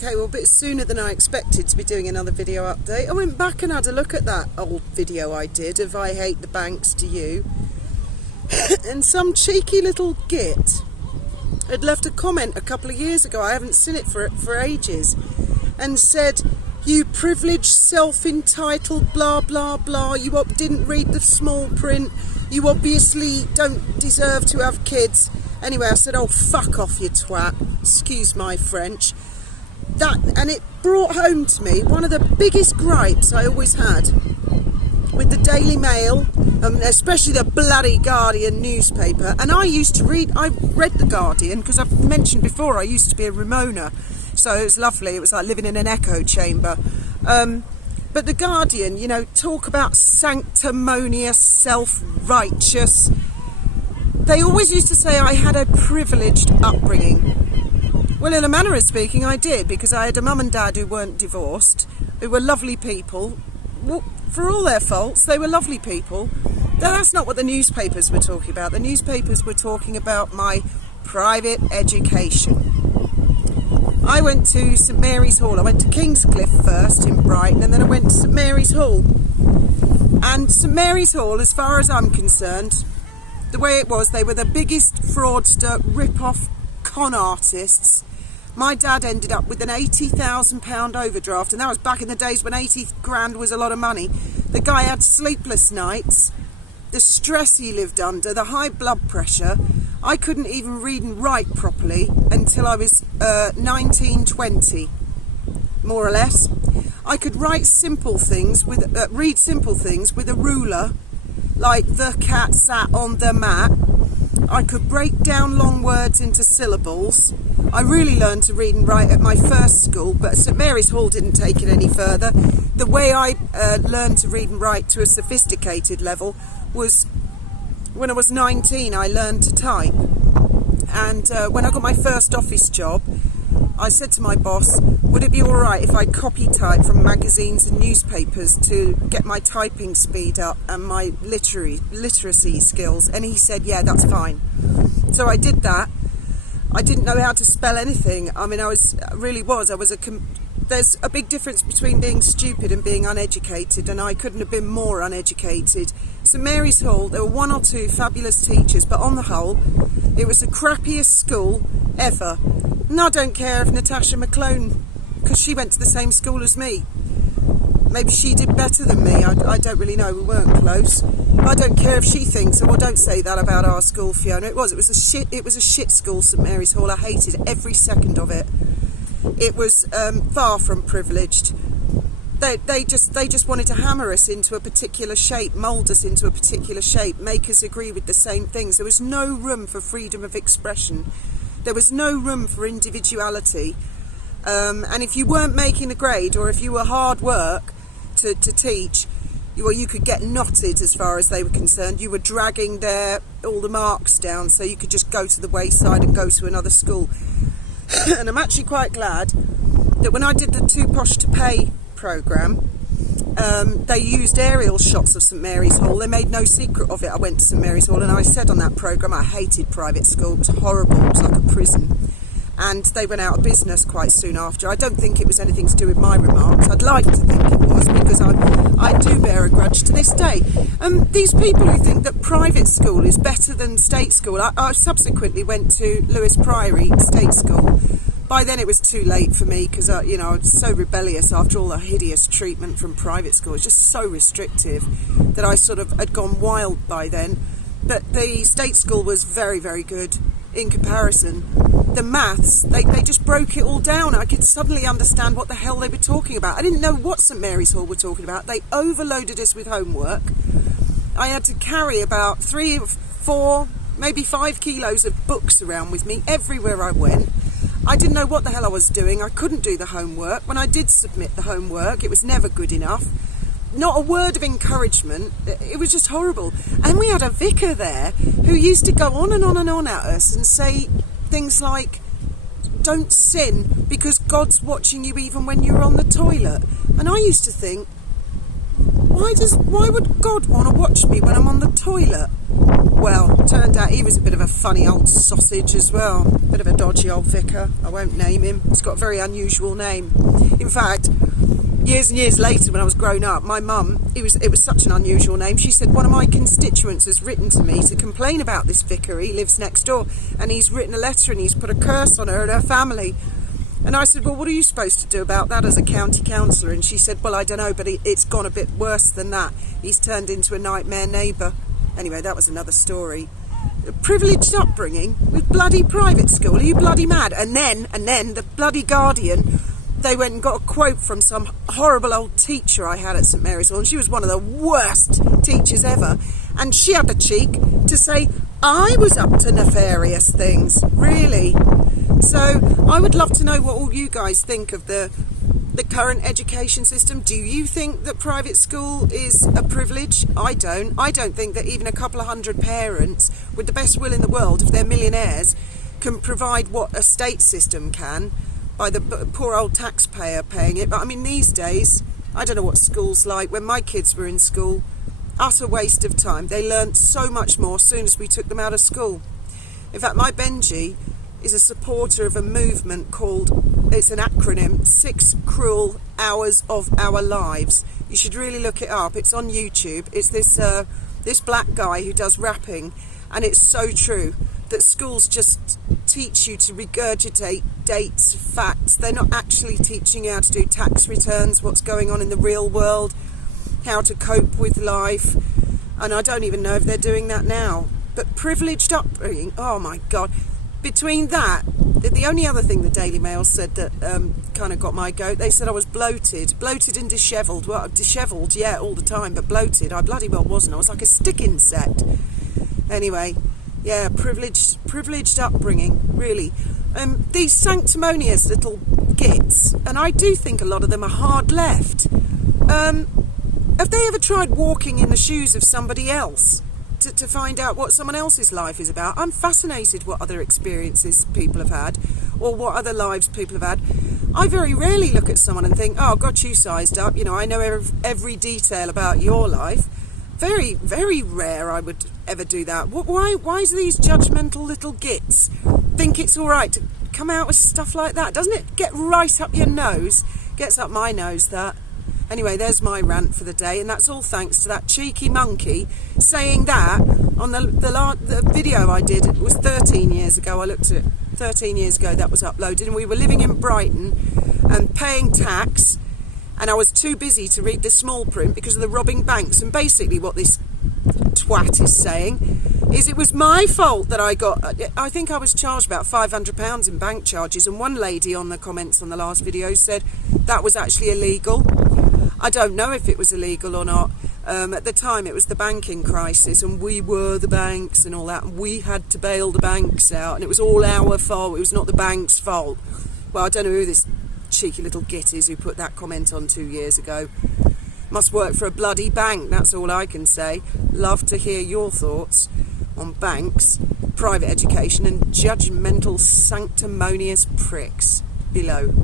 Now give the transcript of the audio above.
Okay, well, a bit sooner than I expected to be doing another video update. I went back and had a look at that old video I did of I Hate the Banks to You. And some cheeky little git had left a comment a couple of years ago, I haven't seen it for ages, and said, "You privileged, self-entitled, blah, blah, blah, you didn't read the small print, you obviously don't deserve to have kids." Anyway, I said, "Oh, fuck off, you twat." Excuse my French. And it brought home to me one of the biggest gripes I always had with the Daily Mail, especially the bloody Guardian newspaper. And I read the Guardian because I've mentioned before I used to be a Ramona, so it was lovely. It was like living in an echo chamber. But the Guardian, talk about sanctimonious, self-righteous. They always used to say I had a privileged upbringing. Well, in a manner of speaking, I did, because I had a mum and dad who weren't divorced, who were lovely people. Well, for all their faults, they were lovely people. That's not what the newspapers were talking about. The newspapers were talking about my private education. I went to St Mary's Hall. I went to Kingscliff first in Brighton, and then I went to St Mary's Hall. And St Mary's Hall, as far as I'm concerned, the way it was, they were the biggest fraudster, rip-off con artists. My dad ended up with an £80,000 overdraft, and that was back in the days when 80 grand was a lot of money. The guy had sleepless nights, the stress he lived under, the high blood pressure. I couldn't even read and write properly until I was 19, 20, more or less. I could read simple things with a ruler, like "the cat sat on the mat." I could break down long words into syllables. I really learned to read and write at my first school, but St Mary's Hall didn't take it any further. The way I learned to read and write to a sophisticated level was when I was 19, I learned to type. And when I got my first office job, I said to my boss, would it be all right if I copy type from magazines and newspapers to get my typing speed up and my literacy skills? And he said, yeah, that's fine. So I did that. I didn't know how to spell anything. I mean, there's a big difference between being stupid and being uneducated, and I couldn't have been more uneducated. St Mary's Hall, there were one or two fabulous teachers, but on the whole, it was the crappiest school ever. And I don't care if Natasha McClone, because she went to the same school as me. Maybe she did better than me, I don't really know, we weren't close. I don't care if she thinks, well, don't say that about our school, Fiona. It was a shit school, St Mary's Hall. I hated every second of it. It was far from privileged. They just wanted to hammer us into a particular shape, mould us into a particular shape, make us agree with the same things. There was no room for freedom of expression. There was no room for individuality. And if you weren't making a grade, or if you were hard work to teach, you could get knotted as far as they were concerned. You were dragging all the marks down, so you could just go to the wayside and go to another school. And I'm actually quite glad that when I did the Too Posh to Pay programme, they used aerial shots of St Mary's Hall. They made no secret of it. I went to St Mary's Hall, and I said on that programme I hated private school. It was horrible. It was like a prison. And they went out of business quite soon after. I don't think it was anything to do with my remarks. I'd like to think it was, because I do bear a grudge to this day. These people who think that private school is better than state school. I subsequently went to Lewis Priory State School. By then it was too late for me, because I was so rebellious after all the hideous treatment from private school. It's just so restrictive that I sort of had gone wild by then. But the state school was very, very good in comparison. The maths, they just broke it all down. I could suddenly understand what the hell they were talking about. I didn't know what St Mary's Hall were talking about. They overloaded us with homework. I had to carry about 3 or 4, maybe 5 kilos of books around with me everywhere I went. I didn't know what the hell I was doing. I couldn't do the homework. When I did submit the homework, it was never good enough. Not a word of encouragement. It was just horrible. And we had a vicar there who used to go on and on and on at us and say things like, don't sin because God's watching you even when you're on the toilet. And I used to think, why would God want to watch me when I'm on the toilet? Well, turned out he was a bit of a funny old sausage as well. Bit of a dodgy old vicar. I won't name him. He's got a very unusual name. In fact, years and years later, when I was grown up, my mum, it was such an unusual name. She said one of my constituents has written to me to complain about this vicar. He lives next door, and he's written a letter and he's put a curse on her and her family. And I said, well, what are you supposed to do about that as a county councillor? And she said, well, I don't know, but it's gone a bit worse than that. He's turned into a nightmare neighbour. Anyway, that was another story. A privileged upbringing with bloody private school. Are you bloody mad? And then the bloody Guardian, they went and got a quote from some horrible old teacher I had at St Mary's Hall, and she was one of the worst teachers ever. And she had the cheek to say I was up to nefarious things. Really? So I would love to know what all you guys think of the current education system. Do you think that private school is a privilege? I don't. I don't think that even a couple of hundred parents with the best will in the world, if they're millionaires, can provide what a state system can by the poor old taxpayer paying it. But I mean, these days, I don't know what school's like. When my kids were in school, utter waste of time. They learnt so much more as soon as we took them out of school. In fact, my Benji is a supporter of a movement called, it's an acronym, 6 Cruel Hours of Our Lives. You should really look it up. It's on YouTube. It's this black guy who does rapping, and it's so true that schools just teach you to regurgitate dates, facts. They're not actually teaching you how to do tax returns, what's going on in the real world, how to cope with life, and I don't even know if they're doing that now. But privileged upbringing, oh my God. Between that, the only other thing the Daily Mail said that kind of got my goat, they said I was bloated and dishevelled. Well, dishevelled, yeah, all the time, but bloated, I bloody well wasn't. I was like a stick insect. Anyway, yeah, privileged upbringing, really. These sanctimonious little gits, and I do think a lot of them are hard left. Have they ever tried walking in the shoes of somebody else to find out what someone else's life is about? I'm fascinated what other experiences people have had, or what other lives people have had. I very rarely look at someone and think, oh, got you sized up, you know, I know every detail about your life. Very, very rare I would ever do that. Why do these judgmental little gits think it's all right to come out with stuff like that? Doesn't it get right up your nose? Gets up my nose, that. Anyway, there's my rant for the day, and that's all thanks to that cheeky monkey saying that on the video I did. It was 13 years ago. I looked at it 13 years ago that was uploaded, and we were living in Brighton and paying tax, and I was too busy to read the small print because of the robbing banks. And basically what this twat is saying is it was my fault that I think I was charged about £500 in bank charges, and one lady on the comments on the last video said that was actually illegal. I don't know if it was illegal or not. At the time it was the banking crisis, and we were the banks and all that, and we had to bail the banks out, and it was all our fault. It was not the bank's fault. Well, I don't know who this cheeky little git is who put that comment on 2 years ago. Must work for a bloody bank, that's all I can say. Love to hear your thoughts on banks, private education, and judgmental sanctimonious pricks below.